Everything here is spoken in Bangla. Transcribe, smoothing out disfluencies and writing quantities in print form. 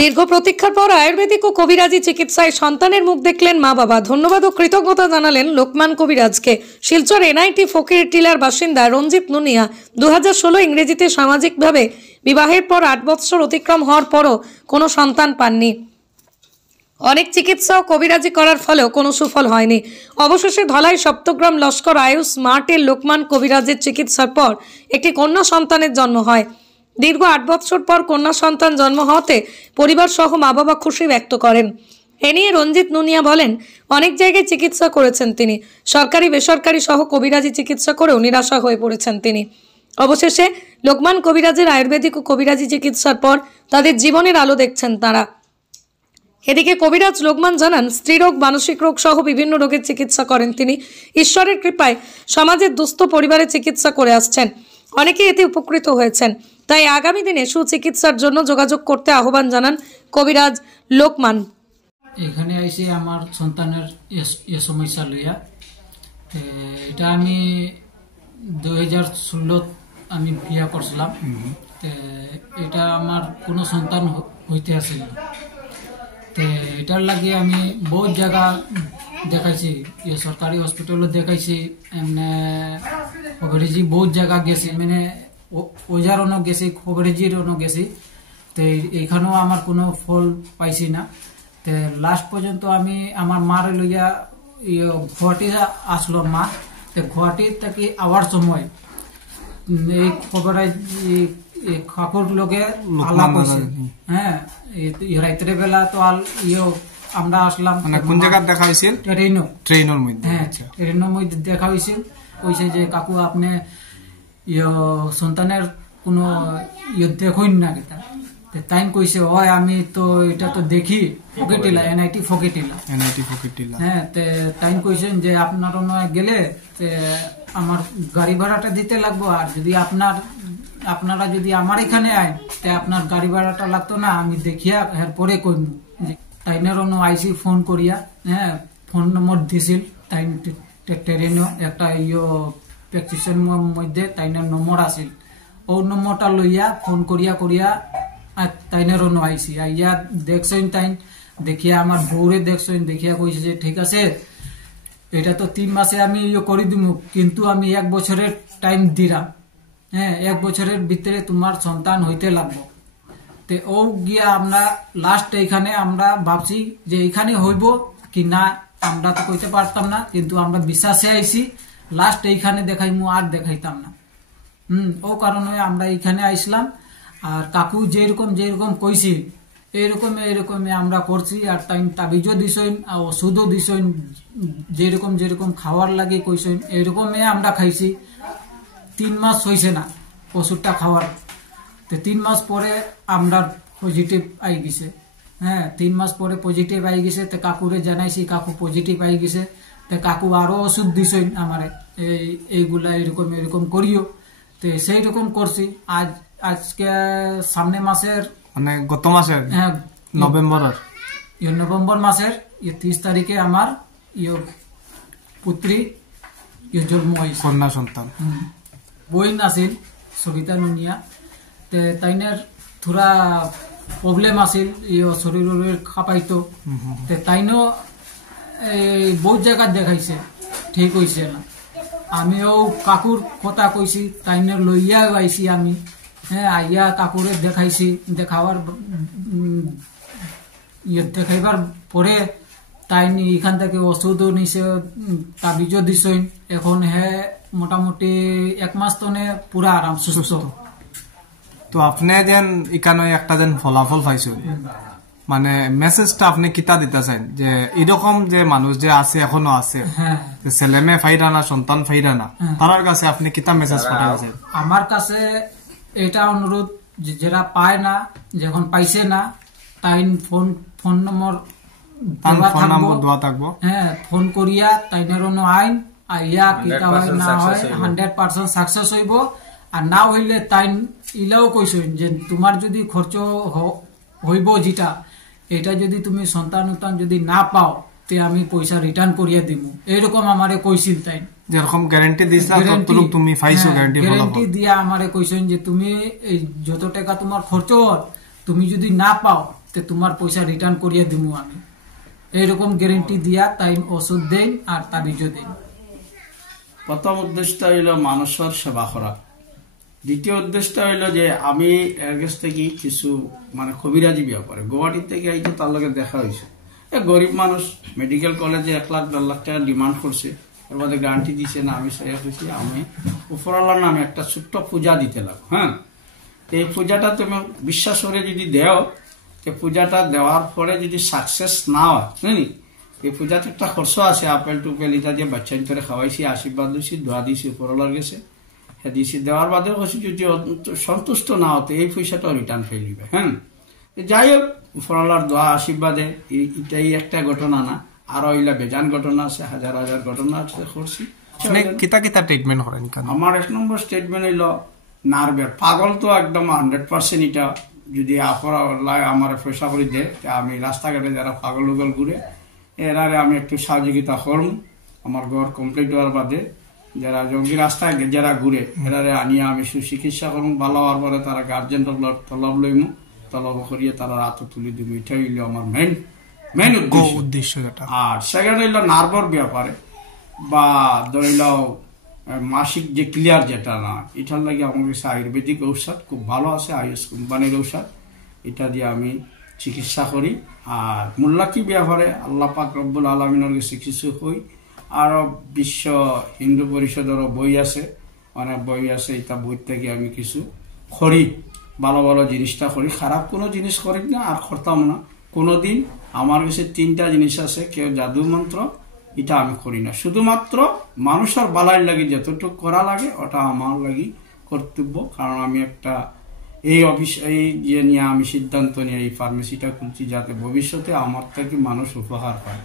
দীর্ঘ প্রতীক্ষার পর আয়ুর্বেদিক ও কবিরাজি চিকিৎসায় সন্তানের মুখ দেখলেন মা বাবা। ধন্যবাদ ও কৃতজ্ঞতা জানালেন লোকমান কবিরাজকে। শিলচর এনআইটি ফকির টিলার বাসিন্দা রঞ্জিত নুনিয়া 2016 ইংরেজিতে সামাজিকভাবে বিবাহের পর 8 বছর অতিক্রম হওয়ার পরও কোনো সন্তান পাননি। অনেক চিকিৎসা ও কবিরাজি করার ফলেও কোনো সুফল হয়নি। অবশেষে ধলাই সপ্তগ্রাম লস্কর আয়ুষ মার্টের লোকমান কবিরাজের চিকিৎসার পর একটি কন্যা সন্তানের জন্ম হয়। দীর্ঘ 8 বছর পর কন্যা সন্তান জন্ম হওয়াতে পরিবার সহ মা বাবা খুশি ব্যক্ত করেন। এ নিয়ে রঞ্জিত নুনিয়া বলেন, অনেক জায়গায় চিকিৎসা করেছেন তিনি, সরকারি বেসরকারি সহ কবিরাজি চিকিৎসা করেও নিরাশা হয়ে পড়েছেন তিনি। অবশেষে লোকমান কবিরাজের আয়ুর্বেদিক ও কবিরাজি চিকিৎসার পর তাদের জীবনের আলো দেখছেন তারা। এদিকে কবিরাজ লোকমান জানান, স্ত্রীরোগ, মানসিক রোগ সহ বিভিন্ন রোগের চিকিৎসা করেন তিনি। ঈশ্বরের কৃপায় সমাজের দুস্থ পরিবারের চিকিৎসা করে আসছেন, অনেকেই এতে উপকৃত হয়েছেন। তাই আগামী দিনে সুচিকিৎসার জন্য যোগাযোগ করতে আহ্বান জানান কবিরাজ লোকমান। এখানে আইসি আমার সন্তানের সমস্যা লইয়া। এটা আমি 2016 আমি বিয়া করছিলাম। এটা আমার কোনো সন্তান হইতে আসিল না। এটার লাগে আমি বহুত জায়গা দেখাইছি, সরকারি হসপিটালও দেখাইছি, এমনি কভারেজি বহুত জায়গা গেছি, মানে ওজারও গেছি, কভারেজিরও গেছি। তো এইখানেও আমার কোনো ফল পাইছি না। তো লাস্ট পর্যন্ত আমি আমার মার লইয়া গুয়াহাটি আসলো মা। তো গুয়াহাটি থেকে আওয়ার সময় এই কভারেজি কাকুর লোকে আলাপ হয়েছে। হ্যাঁ, রাত্রে বেলা তো আমরা আসলাম। কোন জায়গা দেখা হয়েছিল? ট্রেনের মধ্যে। হ্যাঁ, ট্রেনের মধ্যে দেখা হয়েছিল। কইছে যে কাকু আপনি সন্তানের কোনো দেখুন না কেতা। তাই কইছে, হয় আমি তো এটা তো দেখি ফকিটিলা, এনআইটি ফকিটিলা। হ্যাঁ, তাই কইছেন যে আপনার গেলে আমার গাড়ি ভাড়াটা দিতে লাগবো, আর যদি আপনারা যদি আমার এখানে আইন তে আপনার গাড়ি ভাড়াটা লাগতো না, আমি দেখিয়া এরপরে কইম। তাইনের আইসি ফোন করিয়া, হ্যাঁ, ফোন নম্বর দিছিল। তাই ট্রেনও একটা প্রেসক্রিপশন মধ্যে তাইনের নম্বর আছিল। ও নম্বরটা লইয়া ফোন করিয়া তাইনের আইসি আইয়া দেখছেন। তাই দেখিয়া আমার বউরে দেখছেন, দেখিয়া কইছে যে ঠিক আছে, এটা তো 3 মাসে আমি করে দিব, কিন্তু আমি 1 বছরের টাইম দিলাম। হ্যাঁ, 1 বছরের ভিতরে তোমার সন্তান হইতে লাগবো। তে ও গিয়া আমরা লাস্ট এইখানে আমরা ভাবছি যে এইখানে হইব কি না আমরা তো কইতে পারতাম না, কিন্তু আমরা বিশ্বাসে আইছি লাস্ট এইখানে দেখাইমু, আর দেখাইতাম না। ও কারণে আমরা এইখানে আইসলাম। আর কাকু যেরকম কইছি এরকম আমরা করছি। আর টাইম তাবিজও দিছেন, আর ওষুধও দিছেন, যেরকম খাওয়ার লাগে কইছেন এরকমে আমরা খাইছি। 3 মাস হয়েছে না ওষুধটা খাওয়ার। তো 3 মাস পরে আমরা পজিটিভ আই গেছে। হ্যাঁ, 3 মাস পরে পজিটিভ আই গেছে। তো কাকুরে জানাইছি, কাকু পজিটিভ আই গেছে। তো কাকু আরো ওষুধ দিছেন আমারে, এইগুলা এরকম করিও। তো সেই রকম করছি। আজকে সামনে মাসের মানে গত মাসের, হ্যাঁ, নভেম্বর মাসের 30 তারিখে আমার পুত্রী জন্ম হয়েছে, কন্যা সন্তান। বইন আছিল সবিতা নুনিয়া। তাইনের থোড়া প্রবলেম আছিল, শরীরের খাপাইতো। তাইনও বহুত জায়গা দেখাইছে, ঠিক হয়েছে না। আমিও কাকুর কথা কইছি, তাইনের লইয়া আইছি আমি। হ্যাঁ, আইয়া কাকুরে দেখাইছি। দেখাইবার পরে তাই এখান থেকে ওষুধও নিছে, তাবিজও দিছেন। এখন মোটামুটি 1 মাস তো পুরা আরাম সুস্থ। তো আপনি যেন এখানে একটা যেন ফলাফল পাইছেন, মানে মেসেজটা আপনি কিতা দিতেছেন যে এরকম যে মানুষ যে আছে এখনো আছে, ছেলে মেয়ে ফাইরা না, সন্তান ফাইরা না, তার কাছে আপনি কিতা মেসেজ পাঠাইছেন? আমার কাছে এটা অনুরোধ, যারা পায় না, যখন পাইছে না, তাই ফোন নম্বর দেওয়া থাকবো। হ্যাঁ, ফোন করিয়া তাইনের আইন আইয়া কিতা হয় না হয় 100% সাকসেস হইব। আর না হইলে তাই ইলাও কইছেন যে তোমার যদি খরচ হইব যেটা, এটা যদি তুমি সন্তান যদি না পাও তে আমি পয়সা রিটার্ন করিয়া দিব, এইরকম আমারে কইছিল। তাই যেরকম গ্যারান্টি দিছিলা ততটুকু তুমি পাইছো, গ্যারান্টি দিয়া আমারে কইছেন যে তুমি যত টাকা তোমার খরচ তুমি যদি না পাও তে তোমার পয়সা রিটার্ন করিয়ে দিব আমি, এইরকম গ্যারেন্টি দিয়া তাই ওষুধ দেন আর তাবিজও দেন। প্রথম উদ্দেশ্য হইল মানুষের সেবা করা। দ্বিতীয় উদ্দেশ্য হইল যে আমি এর কাছ থেকে কিছু মানে কবিরাজি ব্যাপারে গুয়াহাটি থেকে আইতে তার লগে দেখা হয়েছে। গরিব মানুষ মেডিকেল কলেজে 1 লাখ 1.5 লাখ টাকা ডিমান্ড করছে, এর মধ্যে গ্যারান্টি দিছে না। আমি সাইয়া হয়েছি আমি উপরওয়ালার নামে একটা ছোট্ট পূজা দিতে লাগো। হ্যাঁ, এই পূজাটা তুমি বিশ্বাস করে যদি দেও, পূজাটা দেওয়ার পরে যদি সাকসেস না হয়, জানি এই পূজাতে একটা খরচ আছে, আপেল টুপেল এটা দিয়ে বাচ্চা করে খাওয়াইছি, আশীর্বাদ দিয়েছি, দোয়া দিয়েছি উপরওয়ালার গেছে, হ্যাঁ দিয়েছি। দেওয়ার বাদেও হচ্ছে যদি সন্তুষ্ট না হতে এই পয়সাটাও রিটার্ন ফেলে দিবে। হ্যাঁ, যাই হোক উপরওয়ালার দোয়া আশীর্বাদে এটাই একটা ঘটনা না, আরো এগুলা বেজান ঘটনা আছে, হাজার হাজার ঘটনা আছে করছি। কিতা কিতা ট্রিটমেন্ট করেন? আমার 1 নম্বর স্টেটমেন্ট হইল নার্ভের পাগল তো একদম 100%। এটা যদি আমার পয়সা করে দেয়, আমি রাস্তাঘাটে যারা পাগল উগল ঘুরে এরারে আমি একটু সহযোগিতা করব। আমার ঘর কমপ্লিট হওয়ার বাদে যারা জঙ্গি রাস্তায় যারা ঘুরে এরারে আনিয়ে আমি সুচিকিৎসা করব। ভালো হওয়ার পরে তারা গার্জেন তলব লইমু, তলব করিয়ে তারা রাত তুলে দিব। এটাই হইল আমার মেইন উদ্দেশ্য। আর সেকেন্ড হইল নার্ভের ব্যাপারে বা ধরিল মাসিক যে ক্লিয়ার যেটা না, এটার লাগে আমার কাছে আয়ুর্বেদিক ঔষধ খুব ভালো আছে, আয়ুষ কোম্পানির ঔষধ, এটা দিয়ে আমি চিকিৎসা করি। আর মূল্যাকি ব্যাপারে আল্লাহ পাক রব্বুল আলমিনের কাছে কিছু হই। আরো বিশ্ব হিন্দু পরিষদেরও বই আছে, অনেক বই আছে, এটা বই থেকে আমি কিছু করি, ভালো ভালো জিনিসটা করি, খারাপ কোনো জিনিস করি না আর করতাম না কোনোদিন। আমার কাছে 3টা জিনিস আছে, কেউ জাদু মন্ত্র এটা আমি করি না, শুধুমাত্র মানুষের বালাই লাগে যতটুকু করা লাগে ওটা আমার লাগি কর্তব্য। কারণ আমি একটা এই যে নিয়ে আমি সিদ্ধান্ত নিয়ে এই ফার্মেসিটা খুলছি, যাতে ভবিষ্যতে আমার থেকে মানুষ উপহার পায়।